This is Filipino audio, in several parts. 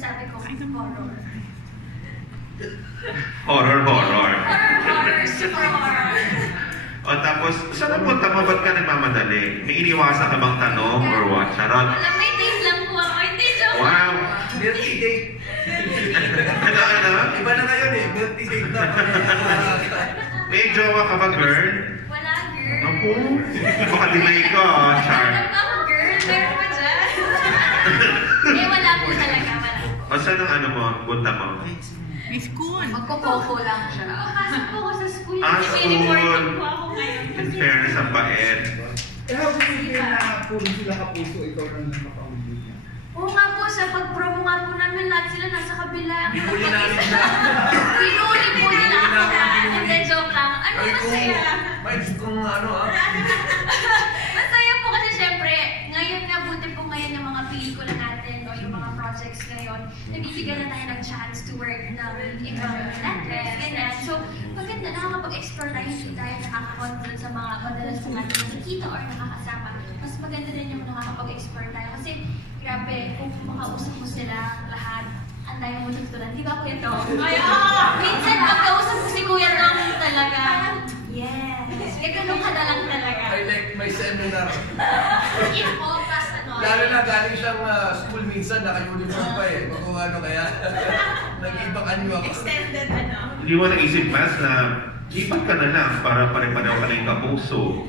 masasabi ko, horror. Horror, super horror. O tapos, saan ang punta mo? Ba't ka nagmamadali? May iniwasan ka bang tanong or what? Charot? Alam, may date lang po ako. Hindi, joke. Wow! Dirty date. Ano? Iba na ngayon eh. Dirty date na. May jowa ka ba, girl? Wala, girl. Ako? Baka delay ka, Char. Alam ako, girl. Meron pa dyan. Eh, wala po talaga. Wala po. O saan ang ano mo? Punta mo? May school. Magkokoko lang siya. Pasok po ako sa school. School. Reporting po ako ngayon. In fairness, ang bait. Eh, how do you feel na puro sila kapuso, ikaw lang nakapaulit niya? Oo nga po, sa pag-promo nga po namin, lahat sila nasa kabila. Binuli namin siya. Pinuli po nila ako na. Hindi, joke lang. Ano, masaya. May kung ano ah. Masaya po kasi syempre, ngayon nga, buti po ngayon yung mga pelikula natin, o yung mga projects ngayon, nabibigyan na tayo ng chance to work ng ibang natin, ganyan. So, maganda, nakakapag-explore tayo, hindi tayo nakaka-confront sa mga madalas na natin nakikita or nakakasama. Mas maganda din yung nakakapag-explore tayo. Kasi, grabe, kung makausap mo sila lahat, ang tayo mo tutulan. Di ba, Kuya Tom? Ay, minsan, pagkausap mo si Kuya Tom talaga, yes. Ganun ka na lang talaga. I like my seminar. Focus, ano. Lalo na galing siyang school minsan, naka-uniform pa eh. Kung ano kaya, nag-ibang anyo ako. Extended, ano. Hindi mo naisip, Mas, na lipat ka na lang para pare-pareho ka na yung kapuso.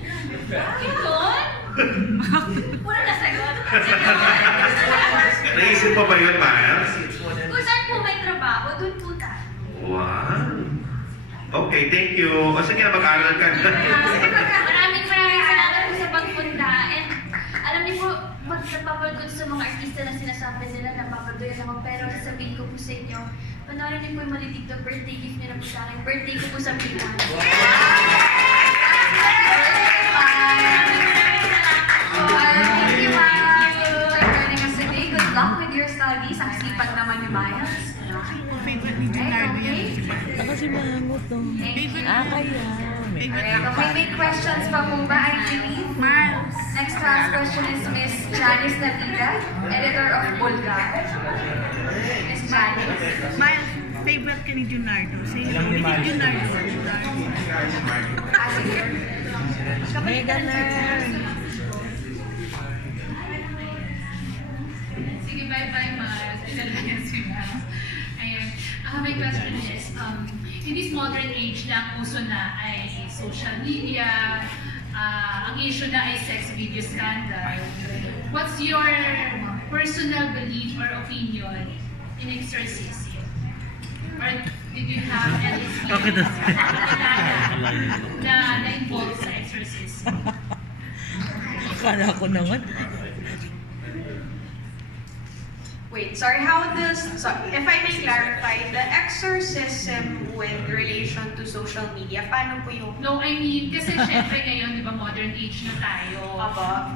Ikaw? Pura na sagot. Naisip mo ba yun, Miles? Kung saan po may trabaho, doon po tayo. Wow! Okay, thank you. O sige na, mag-aaral ka na. Maraming salamat po sa pagpunta. And alam niyo po, magpapapal ko sa mga artista na sinasabi nila na papadoyan ako. Pero sasabihin ko po sa inyo, panoorin niyo po yung malitig na birthday gift niyo na po sa akin. Birthday ko po sa Pilan. Thank you, Miles, for joining us today. Good luck with your studies. Ang sipag naman ni Miles. Favorite ni Junardo yan. Ako si Mangot to. Kaya. Okay, may questions pa po ba, I believe? Miles. Next to ask question is Miss Janice Navida, editor of Bulga. Miss Janice. Miles, favorite ka ni Junardo. Say hello. This is Junardo. Sige. Mega nerd. Sige, bye-bye, Mars. Ayun. My question is, in this modern age na ang uso na ay social media, ang issue na ay sex video scandal, what's your personal belief or opinion in exorcism? Or did you have any experience na na-involved sa exorcism? Akala ko naman. Wait, sorry, how does, if I may clarify, the exorcism with relation to social media, paano po yung... No, I mean, kasi syempre ngayon, di ba, modern age na tayo. Aba.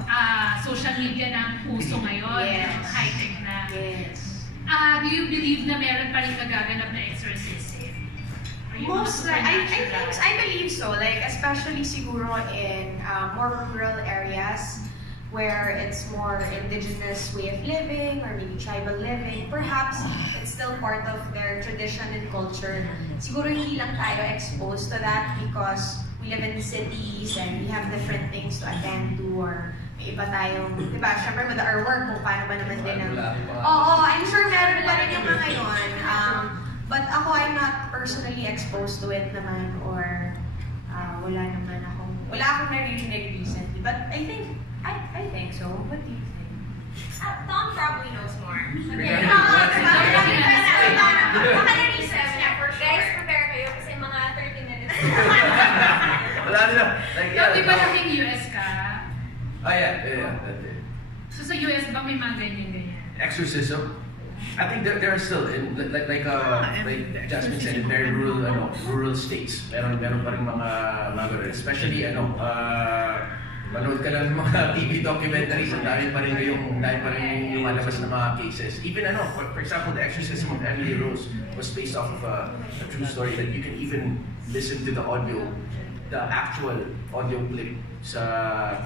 Social media na ang puso ngayon. Yes. High-tech na. Yes. Do you believe na meron pa rin nagaganap na exorcism? Most, I believe so. Like, especially siguro in more rural areas where it's more indigenous way of living or maybe tribal living. Perhaps it's still part of their tradition and culture. Siguro hindi lang tayo exposed to that because we live in cities and we have different things to attend to or may iba tayong, di ba, syempre with our work, kung paano ba naman din ang... Oo, I'm sure meron pa rin yung mga yun. But ako, I'm not personally exposed to it naman or wala akong narinig recently. But I think so. What do you think? Tom probably knows more. Okay. Baka na-research niya for sure. Guys, prepare kayo kasi mga 30 minutes. Wala nila. Like, Di ba naging US ka? Yeah. So sa US ba may mga ganyan-ganyan? Exorcism? I think there are still, like Jasmine said, in very rural states. Meron pa rin mga especially manood ka ng mga TV documentaries, ang dahil pa rin yung lumalabas na mga cases. Even for example, the exorcism of Emily Rose was based off of a true story that you can even listen to the actual audio clip sa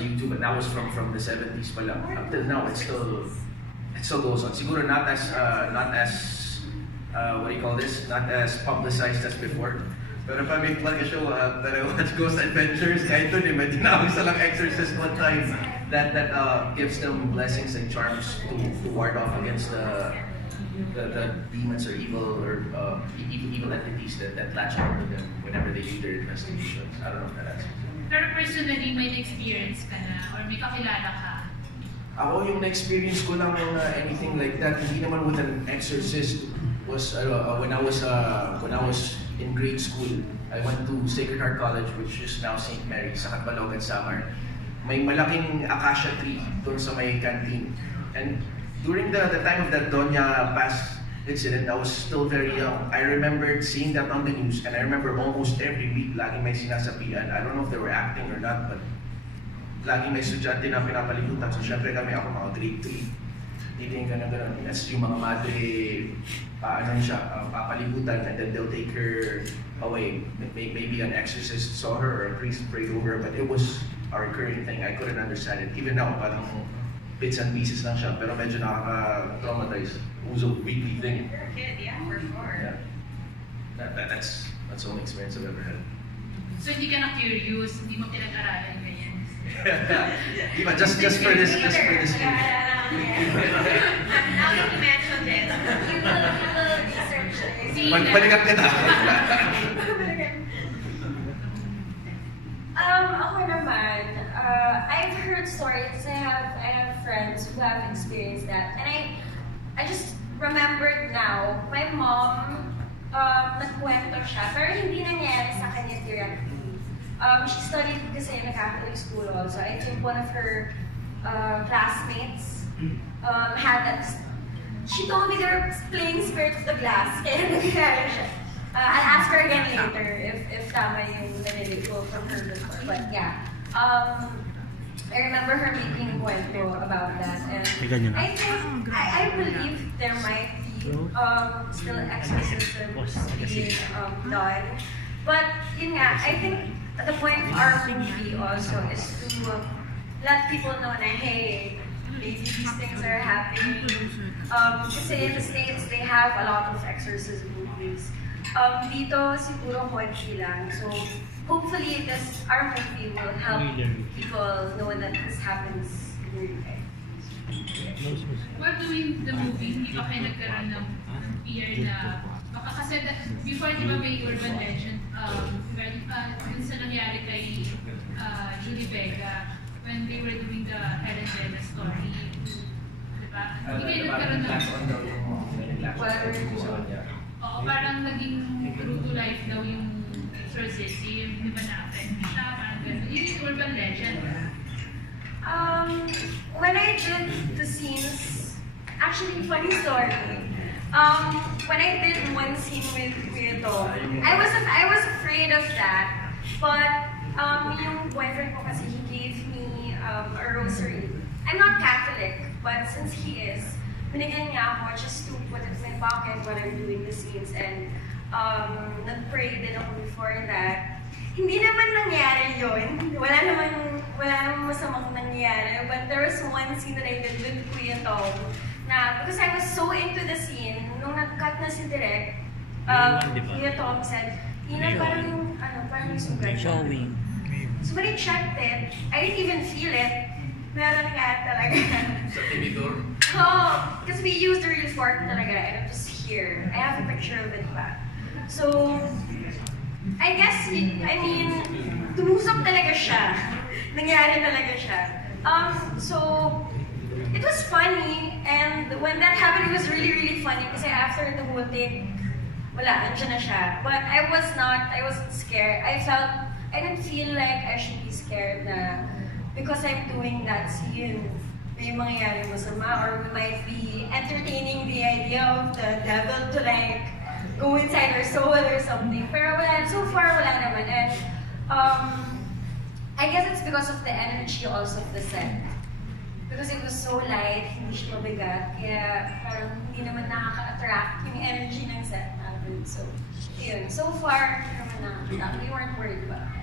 YouTube, and that was from the 70s pa lang. Up till now, it's it still goes on. Siguro not as what do you call this? Not as publicized as before. Pero pag may plug show, watch Ghost Adventures, kahit doon may tinawag sa lang exorcist one time that gives them blessings and charms to ward off against the demons or evil entities that latch onto them whenever they do their investigations. I don't know if that answers it. Pero personally, may experience ka na or may kakilala ka? Ako yung na-experience ko lang yung anything like that, hindi naman with an exorcist, was when I was in grade school. I went to Sacred Heart College, which is now St. Mary, sa Catbalogan, Samar. May malaking acacia tree doon sa may canteen. And during the time of that Doña Paz incident, I was still very young. I remembered seeing that on the news, and I remember almost every week, laging may sinasabihan. I don't know if they were acting or not, but laging may estudyante na pinapalibutan. So syempre kami, ako mga grade 3. Titingin ka na gano'n. As yung mga madre, papalibutan, and then they'll take her away. Maybe an exorcist saw her or a priest prayed over her, but it was a recurring thing. I couldn't understand it. Even now, parang bits and pieces lang siya, pero medyo nakaka-traumatize. It was a weekly thing. You're a kid, yeah, for sure. Yeah. That's the only experience I've ever had. So hindi ka na curious, hindi mo pinag-aralan ganyan? Diba, just for this Now that you mentioned it. You will research it. Balikat kita. Ako naman, I've heard stories. I have friends who have experienced that, and I just remembered now. My mom, nagkwento siya, pero hindi nangyari sa kanya directly. She studied kasi in a Catholic school also. I think one of her classmates had that. She told me they were playing Spirit of the Glass. Kaya nangyari siya. I'll ask her again later if tama yung narinig ko from her before. But yeah, I remember her making kwento about that, and I think I believe there might be still exorcisms being done. But yun nga, I think the point of our movie also is to let people know na hey, maybe these things are happening. Kasi in the States they have a lot of exorcism movies. Dito siguro konti lang. So hopefully our movie will help people know that this happens in real life. While doing the movie, hindi pa kayo nagkaroon ng fear na baka kasi before di ba may urban legend dun sa nangyari kay Julie Vega when they were doing the Helen Vega story. Diba? Hindi kayo nagkaroon ng oo, parang naging true to life daw yung exorcism, di ba na-affect siya, parang gano'n. Yun yung urban legend. When I did the scenes, actually, funny story. When I did one scene with Kuya Tom, I was afraid of that. But yung boyfriend ko kasi, he gave me a rosary. I'm not Catholic, but since he is, binigyan niya ako just to put it in my pocket when I'm doing the scenes, and nag-pray din ako before that. Hindi naman nangyari yun. Wala naman masamang nangyari. But there was one scene that I did with Kuya Tom na because I was so into the scene, nung nag-cut na si Direk, Kuya Tom said, Ina, parang yung sugat. Showing. So when I checked it, I didn't even feel it. Meron nga talaga. Sa tinidor? Oh, because we used the real fork talaga, and I'm just here. I have a picture of it pa. So, I guess, tumusok talaga siya. Nangyari talaga siya. So, it was funny, and when that happened, it was really, really funny kasi after the whole thing, wala, nandiyan na siya. But I wasn't scared. I didn't feel like I should be scared na because I'm doing that scene, may mangyayari masama, or we might be entertaining the idea of the devil to like go inside our soul or something. Pero so far wala naman. And I guess it's because of the energy also of the set. Because it was so light, hindi siya mabigat, kaya parang hindi naman nakaka-attract yung energy ng set natin. So, yun. So far, hindi naman nakaka-attract. We weren't worried about it.